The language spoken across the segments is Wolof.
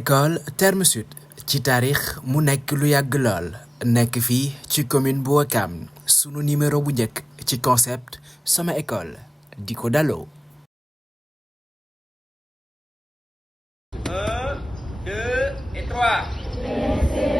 école Terme Sud ci taarix mu nekk lu yàgg lool nekk fii ci commune bu Ouakam sunu numéro bu njëkk ci concept sama école di ko daloo. 1, 2 et 3.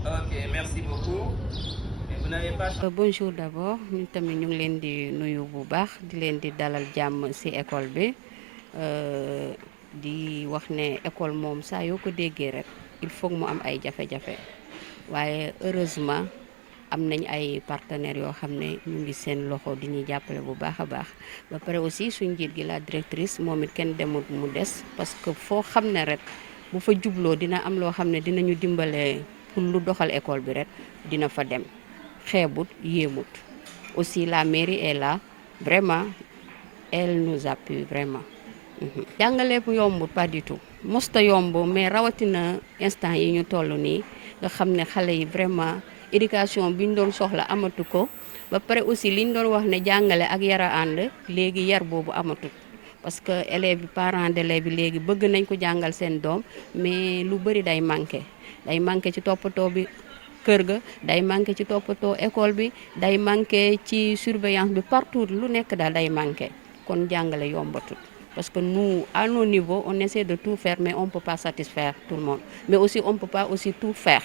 Ok, merci beaucoup. Et vous n'avez pas... Bonjour d'abord ñun tamit ñu ngi leen di nuyu bu baax di leen di dalal jàmm ci école bi di wax ne école moom saa yoo ko déggee rek il faut mu am ay jafe-jafe waaye heureusement am nañ ay partenaires yoo xam ne ñu ngi seen loxo di ñuy jàppale bu baax a baax ba pare aussi suñ njiit gi la directrice moom it kenn demut mu des parce que foo xam ne rek bu fa jubloo dina am loo xam ne dinañu dimbale pour lu doxal école bi rek dina fa dem xeebut yéemut aussi la mairie est là vraiment elle nous appuie vraiment. jàngale bu yombut pas du tout mosta yomb mais rawatina instant yi ñu toll nii nga xam ne xale yi vraiment éducation bi ñu doon soxla amatu ko ba pare aussi li ñu doon wax ne jàngale ak yar a ànd léegi yar boobu amatut parce que élèves yi parents d'élèves bi léegi bëgg nañ ko jàngal seen doom mais lu bëri day manqué ci toppatoo bi kër ga day manqué ci toppatoo école bi day manqué ci surveillance bi partout lu nekk daal day manqué kon jàngale yombatut parce que nous à nos niveaux on essaie de tout faire mais on peut pas satisfaire tout le monde mais aussi on peut pas aussi tout faire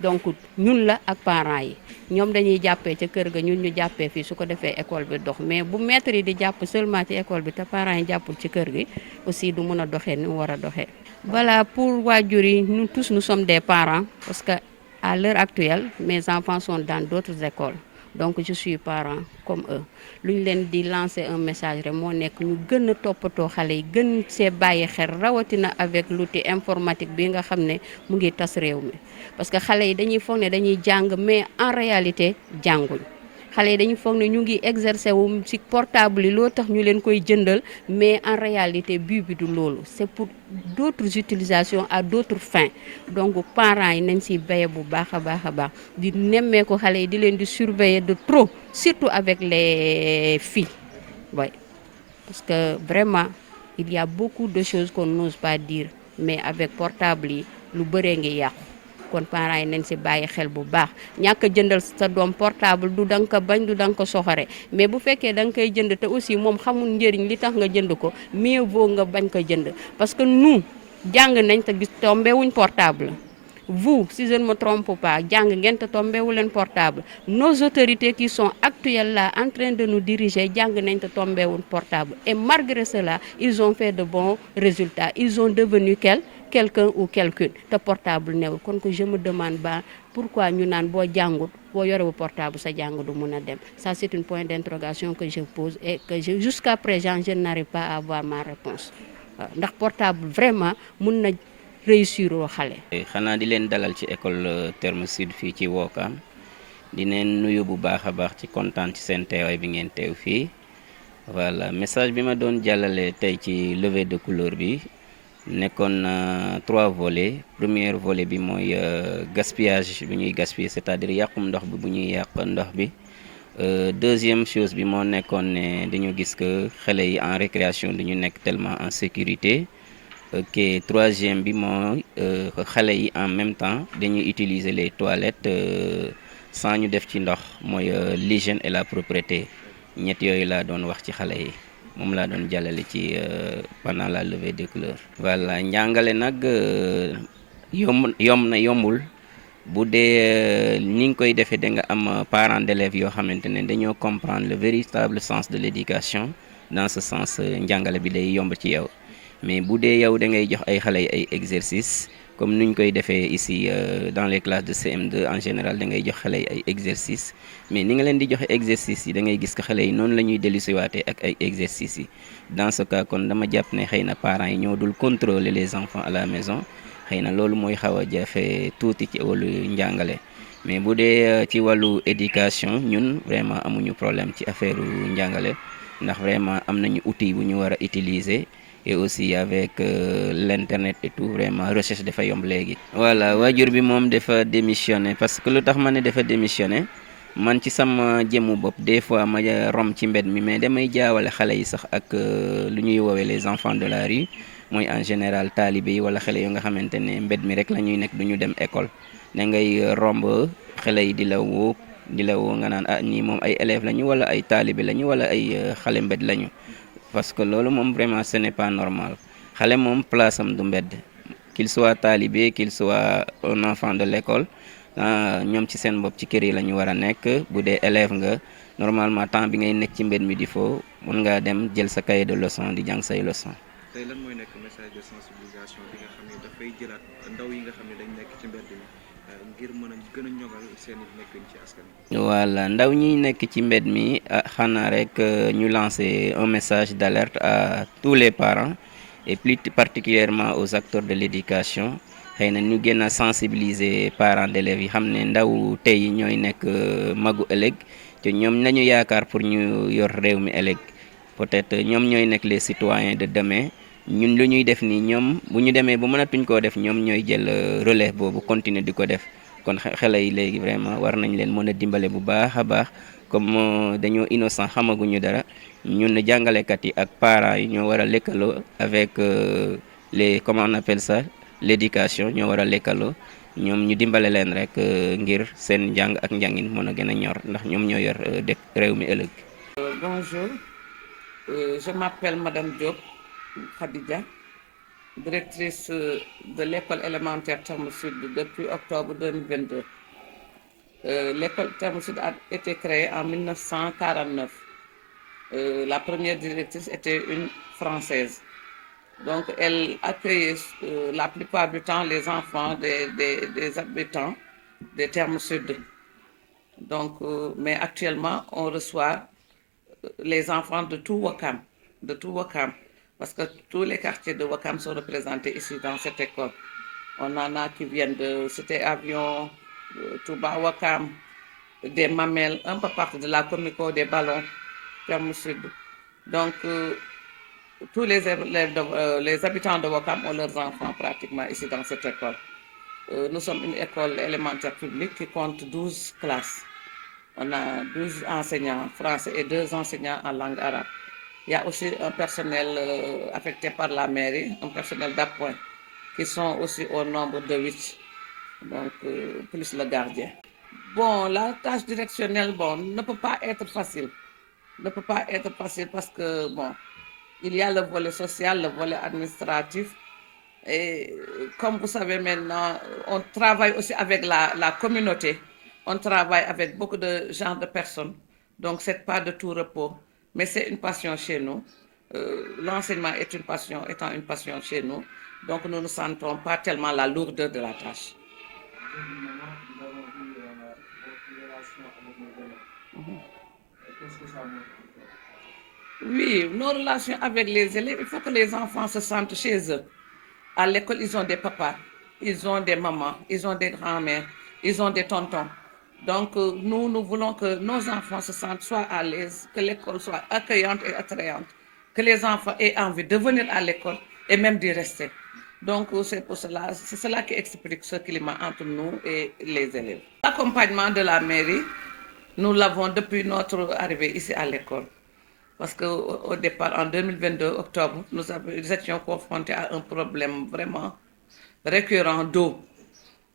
donc ñun la ak parents yi ñoom dañuy jàppee ca kër ga ñun ñu jàppee fii su ko defee école bi dox mais bu maître yi di jàpp seulement ci école bi te parents yi jàppul ci kër gi aussi du mën a doxee ni mu war a doxee. Voilà, pour waajur yi nous tous nous sommes des parents parce que à l'heure actuelle mes enfants sont dans d'autres écoles donc je suis parent comme eux lu ñu leen di lancer un message rek moo nekk ñu gën a toppatoo xale yi gën see bàyyi xel rawatina avec l'outil informatique bi nga xam ne mu ngi tas réew mi parce que xale yi dañuy foog ne dañuy jàng mais en réalité jànguñ xale yi dañuy foog ne ñu ngi exercer wu ci portable yi loo tax ñu leen koy jëndal mais en réalité but bi du loolu c'est pour d'autres utilisations à d'autres fins donc parents yi nañ ci veiller bu baax a baax di nemmeeku xale yi di leen di surveiller de trop surtout avec les filles ouais. Parce que vraiment il y a beaucoup de choses qu'on n'ose pas dire mais avec portable yi lu bëree ngi yàqu kon parents yi nañ ci bàyyi xel bu baax ñàkk a jëndal sa doom portable du da nga ko bañ du da nga ko soxore mais bu fekkee da nga koy jënd te aussi moom xamul njëriñ li tax nga jënd ko mieux vaut nga bañ ko jënd parce que nous jàng nañ te gis tombé wuñ portable vous si je ne me trompe pas jàng ngeen te tombé wu leen portable nos autorités qui sont actuelles là en train de nous diriger jàng nañ te tombé wuñ portable et malgré cela ils ont fait de bons résultats ils ont devenu quelqu'un ou quelqu'une te portable newul kon que je me demande ba pourquoi ñu naan boo jàngut boo yorewu portable sa jàng du mun a dem ça c'est un point d'interrogation que je pose et que jusqu'à présent je n'arrive pas à avoir ma réponse ndax portable vraiment mun na réussir oo xale. xanaa di leen dalal ci école Terme Sud fii ci Ouakam di leen nuyu bu baax a baax ci kontaan ci seen teewaay bi ngeen teew fii voilà message bi ma doon jàllale tey ci levée de couleur bi nekkoon na 3 volets premier volet bi mooy gaspillage bi ñuy gaspiller c'est-à-dire yàqum ndox bi bu ñuy yàq ndox bi deuxième chose bi moo nekkoon ne dañu gis que xale yi en récréation dañu nekk tellement en sécurité ok troisième bi mooy xale yi en même temps dañuy utiliser les toilettes sans ñu def ci ndox mooy l'hygiène et la propreté ñett yooyu laa doon wax ci xale yi moom laa doon jàllale ci pendant la levée des couleurs. voilà njàngale nag yombul bu dee ni nga koy defee da nga am parents d'élèves yoo xamante ne dañoo comprendre le véritable sens de l'éducation dans ce sens njàngale bi day yomb ci yow mais bu dee yow da ngay jox ay xale yi ay exercices comme nuñ koy defee ici dans les classes de CM2 en général da ngay jox xale yi ay exercices mais ni nga leen di joxe exercices yi da ngay gis que xale yi noonu la ñuy dellusiwaatee ak ay exercices yi dans ce cas kon dama jàpp ne xëy na parents yi ñoo dul contrôler les enfants à la maison xëy na loolu mooy xaw a jafe tuuti ci wàllu njàngale mais bu dee ci wàllu éducation ñun vraiment amuñu problème ci affaire njàngale ndax vraiment am nañu outil bu ñu war a utiliser. Et aussi avec l'internet et tout vraiment recherche dafa yomb léegi. voilà waajur bi moom dafa démissionné parce que lu tax ma ne dafa démissionné man ci sama jëmmu bopp des fois ma rom ci mbed mi mais damay jaawale xale yi sax ak lu ñuy woowee les enfants de la rue mooy en général taalibe yi wala xale yu nga xamante ne mbed mi rek la ñuy nekk du ñu dem école da ngay romb xale yi di la woo nga naan ah ñii moom ay élèves lañu wala ay taalibe lañu wala ay xale mbed lañu. Parce que loolu moom vraiment ce n'est pas normal xale moom place am du mbedd qu'il soit talibé qu'il soit un enfant de l'école ñoom ci seen bopp ci kër yi la ñu war a nekk bu dee élève nga normalement temps bi ngay nekk ci mbedd mi di foo mën ngaa dem jël sa cahier de leçon di jàng say leçon. tey lan mooy nekk message de sensibilisation bi nga xam ne dafay jëlaat ndaw yi nga xam ne dañ nekk ci mbedd mi ngir mën a gën a ñogal seen nekkin ci askan wi. voilà ndaw ñi nekk ci mbedd mi xanaa rek ñu lancer un message d'alerte à tous les parents et plus particulièrement aux acteurs de l'éducation xëy na ñu gën a sensibiliser parents d'élèves yi xam ne ndaw tey yi ñooy nekk magu ëllëg te ñoom lañu yaakaar pour ñu yor réew mi ëllëg peut-être ñoom ñooy nekk les citoyens de demain ñun lu ñuy def nii ñoom bu ñu demee bu mënatuñ koo def ñoom ñooy jël relève boobu continuer di ko def. kon xale yi léegi vraiment war nañ leen mën a dimbale bu baax a baax comme dañoo innocent xamaguñu dara ñun jàngalekat yi ak parents yi ñoo war a lëkkaloo avec les comment on appelle ça l'éducation ñoo war a lëkkaloo ñoom ñu dimbale leen rek ngir seen njàng ak njàngin mën a gën a ñor ndax ñoom ñoo yor dëkk réew mi ëllëg. Bonjour, je m'appelle Madame Diop Khadija, directrice de l'école élémentaire Terme Sud depuis octobre 2022. L'école Terme Sud a été créée en 1949. La première directrice était une Française. Donc elle accueillait la plupart du temps les enfants des habitants des Termes Sud. Donc, mais actuellement, on reçoit les enfants de tout Ouakam, parce que tous les quartiers de Ouakam sont représentés ici dans cette école. On en a qui viennent de Cité Avion, Touba Ouakam, des Mamelles, un peu partout de la Comico, des Ballons, Terme Sud. Donc, tous les habitants de Ouakam ont leurs enfants pratiquement ici dans cette école. Nous sommes une école élémentaire publique qui compte 12 classes. On a 12 enseignants français et 2 enseignants en langue arabe. Il y a aussi un personnel affecté par la mairie, un personnel d'appoint, qui sont aussi au nombre de 8, donc plus le gardien. Bon, la tâche directionnelle, ne peut pas être facile. Ne peut pas être facile parce que, il y a le volet social, le volet administratif. Et comme vous savez maintenant, on travaille aussi avec la communauté. On travaille avec beaucoup de genres de personnes. Donc, ce n'est pas de tout repos. Mais c'est une passion chez nous. L'enseignement étant une passion chez nous. Donc, nous ne sentons pas tellement la lourdeur de la tâche. Oui, nos relations avec les élèves, il faut que les enfants se sentent chez eux. À l'école, ils ont des papas, ils ont des mamans, ils ont des grands-mères, ils ont des tontons. Donc, nous voulons que nos enfants se sentent soit à l'aise, que l'école soit accueillante et attrayante, que les enfants aient envie de venir à l'école et même d'y rester. Donc, c'est cela qui explique ce climat entre nous et les élèves. L'accompagnement de la mairie, nous l'avons depuis notre arrivée ici à l'école. Parce qu'au départ, en 2022, octobre, nous étions confrontés à un problème vraiment récurrent d'eau.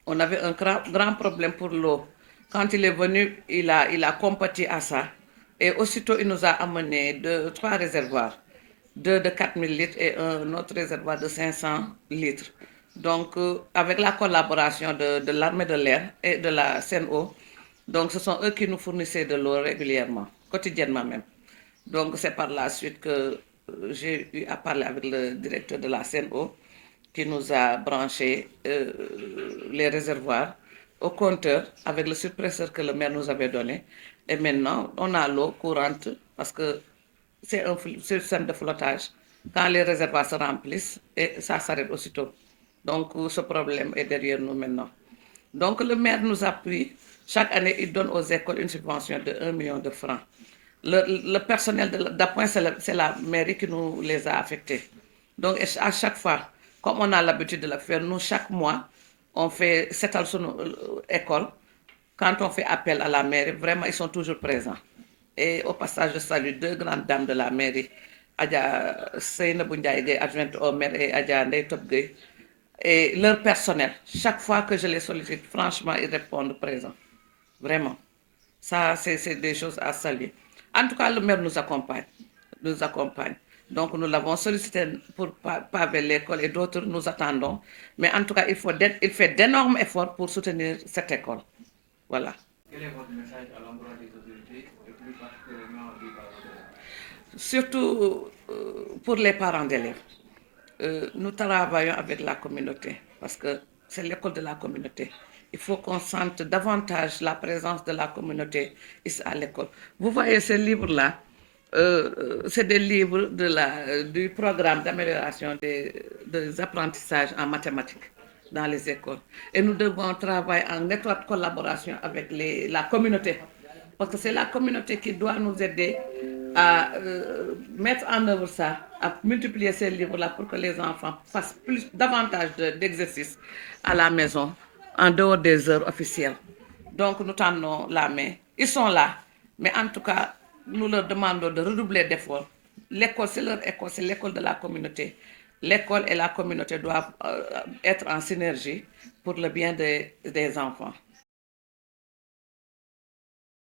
On avait un grand problème pour l'eau. Quand il est venu, il a compati à ça. Et aussitôt, il nous a amené 3 réservoirs. 2 de 4000 litres et un autre réservoir de 500 litres. Donc, avec la collaboration de l'armée de l'air et de la CNO, donc ce sont eux qui nous fournissaient de l'eau régulièrement, quotidiennement même. Donc, c'est par la suite que j'ai eu à parler avec le directeur de la CNO qui nous a branché les réservoirs au compteur avec le surpresseur que le maire nous avait donné. Et maintenant, on a l'eau courante parce que c'est un système de flottage. Quand les réservoirs se remplissent, et ça s'arrête aussitôt. Donc, ce problème est derrière nous maintenant. Donc, le maire nous appuie. Chaque année, il donne aux écoles une subvention de 1 million de francs. Le personnel d'appoint, c'est la mairie qui nous les a affectés. Donc, à chaque fois, comme on a l'habitude de le faire, nous, chaque mois, on fait cette école. Quand on fait appel à la mairie, vraiment, ils sont toujours présents. Et au passage, je salue 2 grandes dames de la mairie, Adja Seynabou Ndiaye, adjointe au maire, et Adja Ndeye Top Gueye. Et leur personnel, chaque fois que je les sollicite, franchement, ils répondent présents. Vraiment. Ça, c'est des choses à saluer. En tout cas, le maire nous accompagne. Nous accompagne. Donc, nous l'avons sollicité pour paver l'école et d'autres, nous attendons. Mais en tout cas, il fait d'énormes efforts pour soutenir cette école. Voilà. Quel est votre message à l'endroit des autorités et plus particulièrement des parents d'élèves? Surtout pour les parents d'élèves. Nous travaillons avec la communauté parce que c'est l'école de la communauté. Il faut qu'on sente davantage la présence de la communauté ici à l'école. Vous voyez ces livres-là, c'est des livres du programme d'amélioration des apprentissages en mathématiques dans les écoles. Et nous devons travailler en étroite collaboration avec la communauté. Parce que c'est la communauté qui doit nous aider à mettre en œuvre ça, à multiplier ces livres-là pour que les enfants fassent davantage d'exercices à la maison, en dehors des heures officielles. Donc nous tendons la main. Ils sont là, mais en tout cas, nous leur demandons de redoubler d'efforts. L'école, c'est leur école, c'est l'école de la communauté. L'école et la communauté doivent être en synergie pour le bien des enfants.